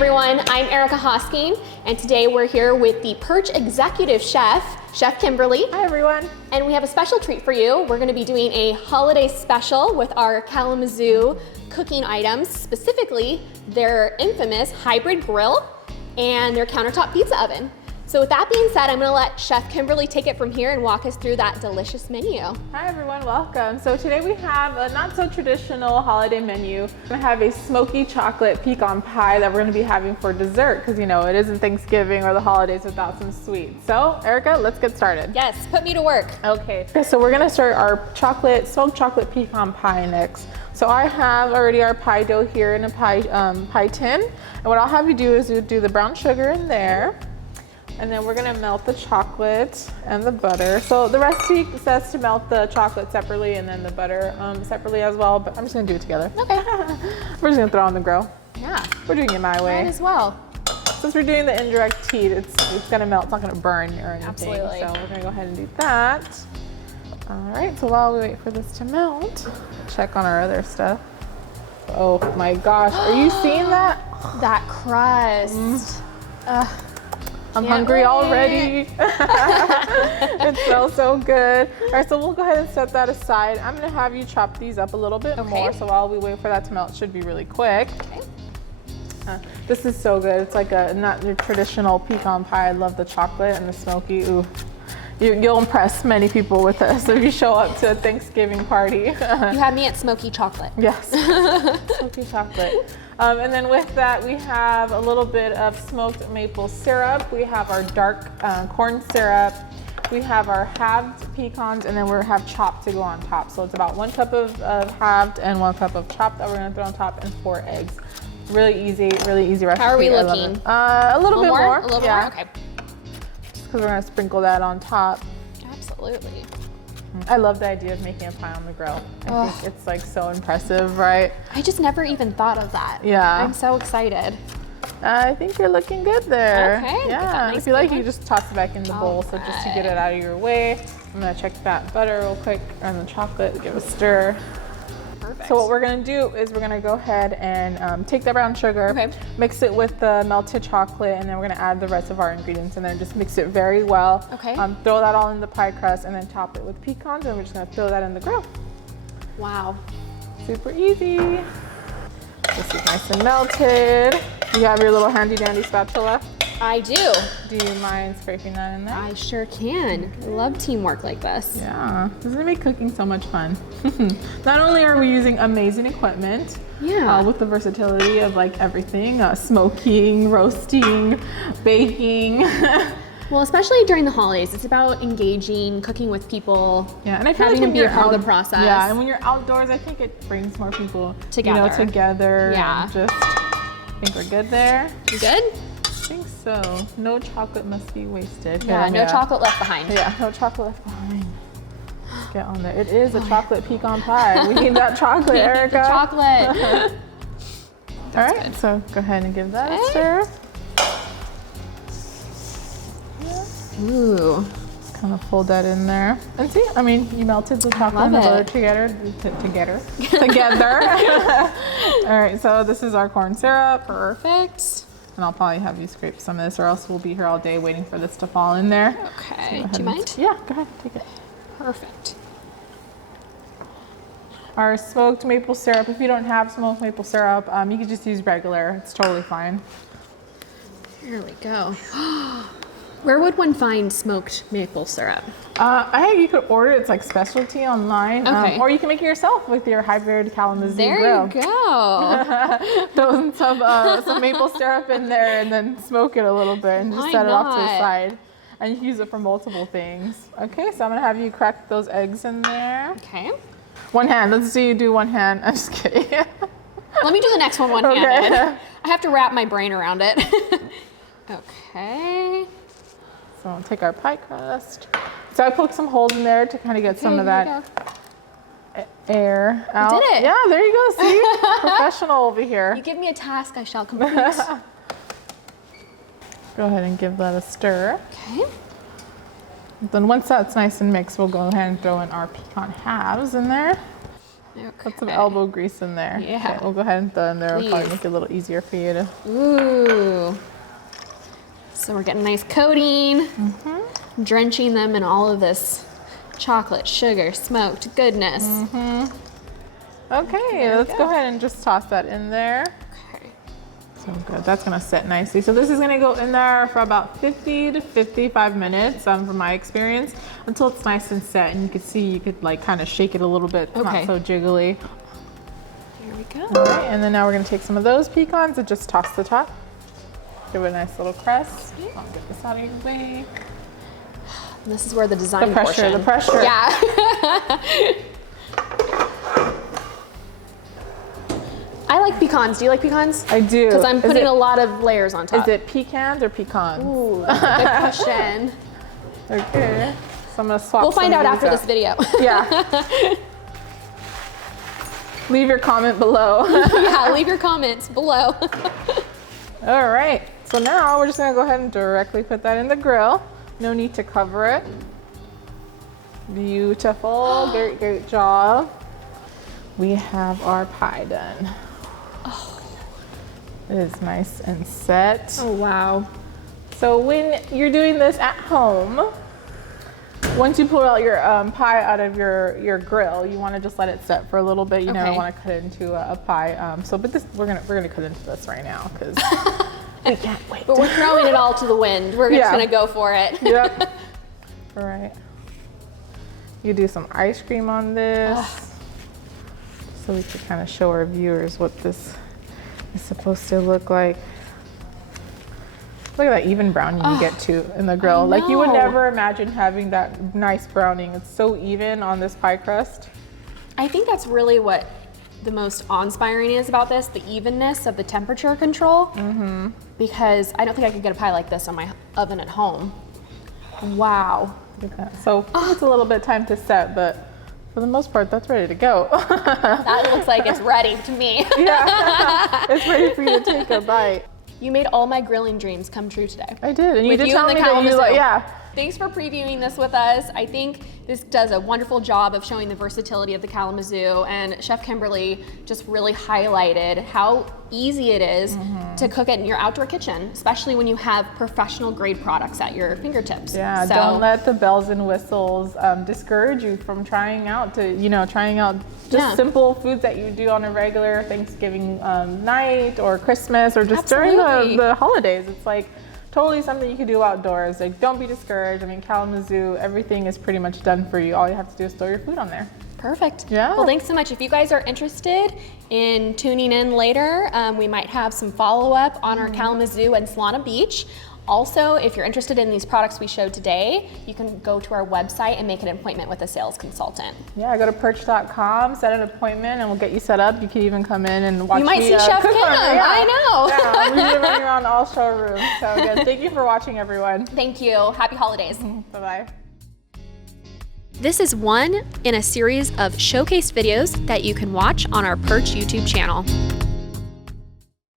everyone, I'm Erica Hosking, and today we're here with the PIRCH Executive Chef, Chef Kimberly. Hi everyone. And we have a special treat for you. We're gonna be doing a holiday special with our Kalamazoo cooking items, specifically their infamous hybrid grill and their countertop pizza oven. So with that being said, I'm gonna let Chef Kimberly take it from here and walk us through that delicious menu. Hi everyone, welcome. So today we have a not so traditional holiday menu. We're gonna have a smoky chocolate pecan pie that we're gonna be having for dessert, because you know, it isn't Thanksgiving or the holidays without some sweets. So Erica, let's get started. Yes, put me to work. Okay, so we're gonna start our smoked chocolate pecan pie next. So I have already our pie dough here in a pie tin. And what I'll have you do is you do the brown sugar in there. And then we're gonna melt the chocolate and the butter. So the recipe says to melt the chocolate separately and then the butter separately as well, but I'm just gonna do it together. Okay. We're just gonna throw it on the grill. Yeah. We're doing it my way. Might as well. Since we're doing the indirect heat, it's gonna melt, it's not gonna burn or anything. Absolutely. So we're gonna go ahead and do that. All right, so while we wait for this to melt, check on our other stuff. Oh my gosh, are you seeing that? That crust. I'm hungry already. It smells so good. All right, so we'll go ahead and set that aside. I'm gonna have you chop these up a little bit more, so while we wait for that to melt, it should be really quick. Okay. This is so good. It's like not your traditional pecan pie. I love the chocolate and the smoky. Ooh. You'll impress many people with this if you show up to a Thanksgiving party. You had me at smoky chocolate. Yes, smoky chocolate. And then with that, we have a little bit of smoked maple syrup. We have our dark corn syrup. We have our halved pecans, and then we have chopped to go on top. So it's about 1 cup of halved and 1 cup of chopped that we're gonna throw on top, and 4 eggs. Really easy recipe. How are we looking? A little bit more. A little more? Okay. Because we're gonna sprinkle that on top. Absolutely. I love the idea of making a pie on the grill. I think it's like so impressive, right? I just never even thought of that. Yeah. I'm so excited. I think you're looking good there. Okay. Yeah. If you like, you can just toss it back in the bowl. So just to get it out of your way, I'm gonna check that butter real quick and the chocolate, give a stir. Perfect. So what we're gonna do is we're gonna go ahead and take the brown sugar, mix it with the melted chocolate, and then we're gonna add the rest of our ingredients and then just mix it very well. Okay. Throw that all in the pie crust and then top it with pecans, and we're just gonna throw that in the grill. Wow. Super easy. This is nice and melted. You have your little handy dandy spatula? I do. Do you mind scraping that in there? I sure can. I love teamwork like this. Yeah, this is gonna make cooking so much fun. Not only are we using amazing equipment, with the versatility of like everything, smoking, roasting, baking. Well, especially during the holidays, it's about engaging, cooking with people. Yeah, and I feel having like them be a part of the process. Yeah, and when you're outdoors, I think it brings more people together. You know, together. Yeah. And just, I think we're good there. You good? I think so. No chocolate must be wasted. Yeah, no chocolate left behind. Yeah, no chocolate left behind. Let's get on there. It is a chocolate pecan pie. We need that chocolate, Erica. Chocolate. All right, good. So go ahead and give that a stir. Ooh. Kind of fold that in there. And see, I mean, you melted the chocolate and the butter together. All right, so this is our corn syrup. Perfect. And I'll probably have you scrape some of this, or else we'll be here all day waiting for this to fall in there. Okay, So do you mind? Yeah, go ahead, take it. Perfect. Our smoked maple syrup, if you don't have smoked maple syrup, you can just use regular. It's totally fine. Here we go. Where would one find smoked maple syrup? I think you could order it. It's like specialty online. Okay. Or you can make it yourself with your hybrid Kalamazoo there grill. You go. Throw some maple syrup in there and then smoke it a little bit and just Why set it off to the not? side. And you can use it for multiple things. Okay, so I'm gonna have you crack those eggs in there. Okay. One hand, let's see you do one hand. I'm just kidding. Let me do the next one one-handed. Okay. I have to wrap my brain around it. Okay. So I'll take our pie crust. So I poked some holes in there to kind of get some of that air out. You did it. Yeah, there you go. See? Professional over here. You give me a task, I shall complete. Go ahead and give that a stir. Okay. Then once that's nice and mixed, we'll go ahead and throw in our pecan halves in there. Put some elbow grease in there. Yeah. Okay, we'll go ahead and throw in there. It'll probably Please. make it a little easier for you to. Ooh. So we're getting a nice coating, drenching them in all of this chocolate, sugar, smoked goodness. Okay, let's go ahead and just toss that in there. Okay. So good, that's gonna set nicely. So this is gonna go in there for about 50 to 55 minutes, from my experience, until it's nice and set. And you can see, you could like kind of shake it a little bit, not so jiggly. Here we go. All right, and then now we're gonna take some of those pecans and just toss the top. Give it a nice little press. I'll get this out of your way. This is where the design The pressure, portion. the pressure. Yeah. I like pecans. Do you like pecans? I do. Because I'm putting a lot of layers on top. Is it pecans or pecans? Ooh, good question. Okay. So I'm gonna swap. We'll find some out of after these this video. Yeah. Leave your comment below. Yeah, leave your comments below. All right. So now we're just gonna go ahead and directly put that in the grill. No need to cover it. Beautiful. Great, great job. We have our pie done. Oh, it is nice and set. Oh, wow. So when you're doing this at home, once you pull out your pie out of your grill, you want to just let it set for a little bit. You never want to cut it into a pie. But this we're gonna cut into this right now because we can't wait. But we're throwing it all to the wind. We're just gonna go for it. Yep. All right. You do some ice cream on this, so we can kind of show our viewers what this is supposed to look like. Look at that even browning you get to in the grill. Like you would never imagine having that nice browning. It's so even on this pie crust. I think that's really what the most awe-inspiring is about this, the evenness of the temperature control. Because I don't think I could get a pie like this on my oven at home. Wow. Look at that. So it's a little bit time to set, but for the most part, that's ready to go. That looks like it's ready to me. Yeah, it's ready for you to take a bite. You made all my grilling dreams come true today. I did, and you With did you tell and me the that you Kalamazoo. like, yeah. Thanks for previewing this with us. I think this does a wonderful job of showing the versatility of the Kalamazoo, and Chef Kimberly just really highlighted how easy it is to cook it in your outdoor kitchen, especially when you have professional grade products at your fingertips. Yeah, So, don't let the bells and whistles discourage you from trying out just simple foods that you do on a regular Thanksgiving night or Christmas or just during the holidays. It's like totally something you can do outdoors. Like, don't be discouraged. I mean, Kalamazoo, everything is pretty much done for you. All you have to do is throw your food on there. Perfect. Yeah. Well, thanks so much. If you guys are interested in tuning in later, we might have some follow-up on our Kalamazoo and Solana Beach. Also, if you're interested in these products we showed today, you can go to our website and make an appointment with a sales consultant. Yeah, go to PIRCH.com, set an appointment, and we'll get you set up. You can even come in and watch You might see Chef Kim. I know. Yeah, we've been running around all showrooms. So good. Thank you for watching, everyone. Thank you. Happy holidays. Bye-bye. This is one in a series of showcase videos that you can watch on our PIRCH YouTube channel.